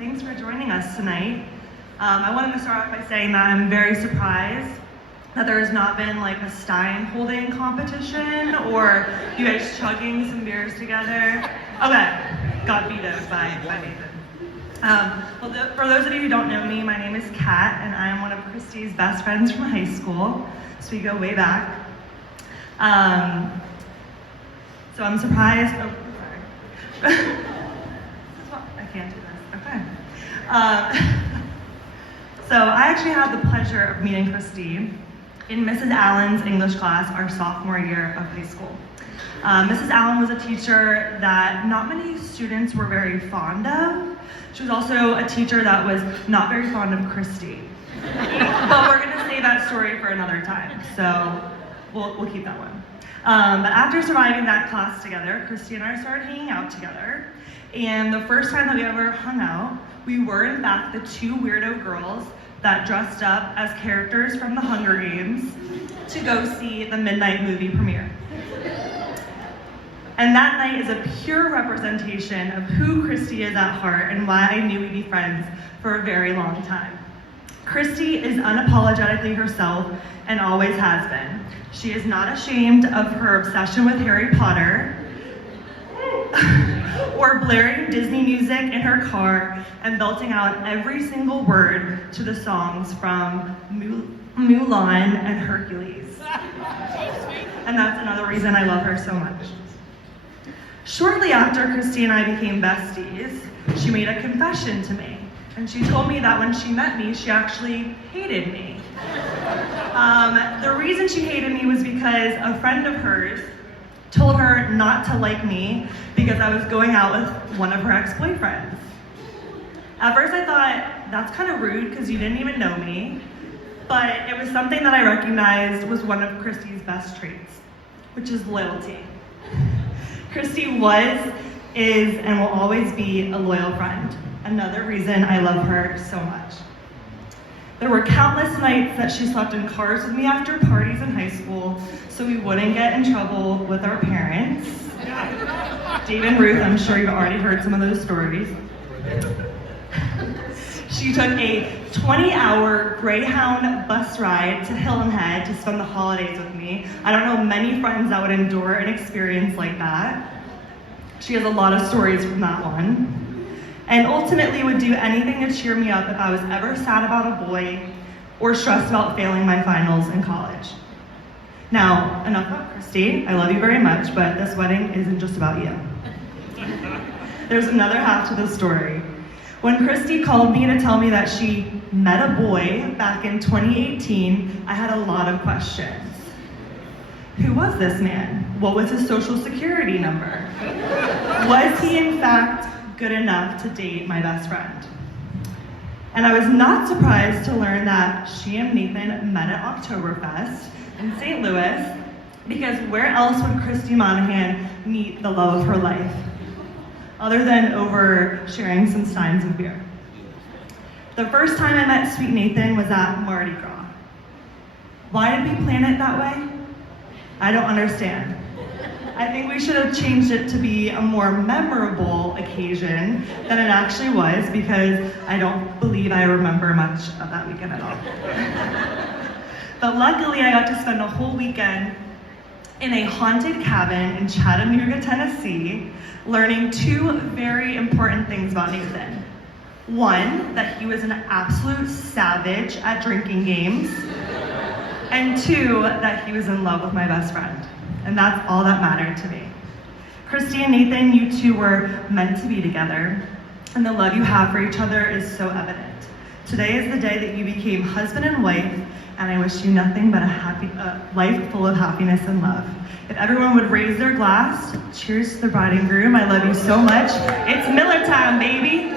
Thanks for joining us tonight. I wanted to start off by saying that I'm very surprised that there has not been like a Stein holding competition or you guys chugging some beers together. Okay, got vetoed by Nathan. For those of you who don't know me, my name is Kat and I am one of Christy's best friends from high school, so we go way back. So I'm surprised. Oh, sorry. I can't do this. Okay. So I actually had the pleasure of meeting Christy in Mrs. Allen's English class our sophomore year of high school. Mrs. Allen was a teacher that not many students were very fond of. She was also a teacher that was not very fond of Christy. But we're gonna save that story for another time, so we'll keep that one. But after surviving that class together, Christy and I started hanging out together. And the first time that we ever hung out, we were in fact the two weirdo girls that dressed up as characters from the Hunger Games to go see the midnight movie premiere. And that night is a pure representation of who Christy is at heart and why I knew we'd be friends for a very long time. Christy is unapologetically herself and always has been. She is not ashamed of her obsession with Harry Potter or blaring Disney music in her car and belting out every single word to the songs from Mulan and Hercules. And that's another reason I love her so much. Shortly after Christy and I became besties, she made a confession to me. And she told me that when she met me, she actually hated me. The reason she hated me was because a friend of hers told her not to like me because I was going out with one of her ex-boyfriends. At first I thought, that's kind of rude because you didn't even know me, but it was something that I recognized was one of Christy's best traits, which is loyalty. Christy was, is, and will always be a loyal friend. Another reason I love her so much. There were countless nights that she slept in cars with me after parties in high school so we wouldn't get in trouble with our parents. Dave and Ruth, I'm sure you've already heard some of those stories. She took a 20-hour Greyhound bus ride to Hilton Head to spend the holidays with me. I don't know many friends that would endure an experience like that. She has a lot of stories from that one. And ultimately would do anything to cheer me up if I was ever sad about a boy or stressed about failing my finals in college. Now, enough about Christy. I love you very much, but this wedding isn't just about you. There's another half to the story. When Christy called me to tell me that she met a boy back in 2018, I had a lot of questions. Who was this man? What was his social security number? Was he in fact good enough to date my best friend? And I was not surprised to learn that she and Nathan met at Oktoberfest in St. Louis, because where else would Christy Monahan meet the love of her life, other than over sharing some steins of beer? The first time I met Sweet Nathan was at Mardi Gras. Why did we plan it that way? I don't understand. I think we should have changed it to be a more memorable occasion than it actually was, because I don't believe I remember much of that weekend at all. But luckily I got to spend a whole weekend in a haunted cabin in Chattanooga, Tennessee, learning two very important things about Nathan. One, that he was an absolute savage at drinking games, and two, that he was in love with my best friend. And that's all that mattered to me. Christy and Nathan, you two were meant to be together, and the love you have for each other is so evident. Today is the day that you became husband and wife, and I wish you nothing but a life full of happiness and love. If everyone would raise their glass, cheers to the bride and groom. I love you so much. It's Miller time, baby.